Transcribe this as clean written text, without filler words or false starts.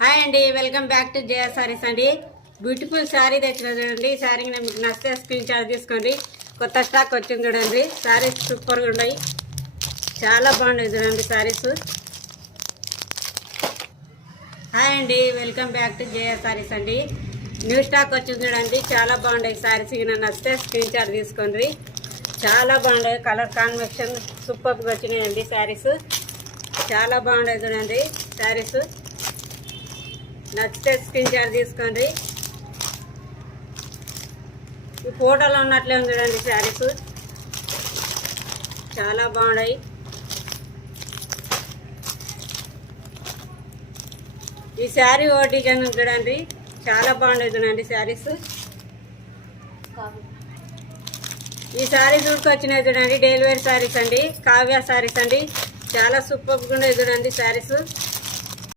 Hi అండి, welcome back to జయ సారీస్ అండి. Beautiful sari తెచ్చిన చూడండి. ఈ శారీకి మీకు నచ్చితే స్క్రీన్ షాట్ తీసుకోండి. కొత్త స్టాక్ వచ్చింది చూడండి. శారీస్ సూపర్గా ఉన్నాయి, చాలా బాగున్నాయి చూడండి శారీస్. హాయ్ అండి, వెల్కమ్ బ్యాక్ టు జయ సారీస్ అండి. న్యూ స్టాక్ వచ్చింది చూడండి, చాలా బాగున్నాయి శారీస్. నాకు నచ్చితే స్క్రీన్ షాట్ తీసుకోండి. చాలా బాగున్నాయి, కలర్ కాంబినేషన్ సూపర్గా వచ్చినాయండి శారీస్. చాలా బాగున్నాయి చూడండి శారీస్. నచ్చితే స్క్రీన్ షాట్ తీసుకోండి. ఈ ఫోటోలో ఉన్నట్లే ఉంది చూడండి శారీస్, చాలా బాగున్నాయి. ఈ శారీ ఓ డిజైన్ చూడండి, చాలా బాగున్నాయి చూడండి శారీస్. ఈ శారీ చూసుకొచ్చినాయి చూడండి, డైలీ వేర్ శారీస్ అండి, కావ్య శారీస్ అండి. చాలా సూపర్గా ఉన్నాయి చూడండి శారీస్.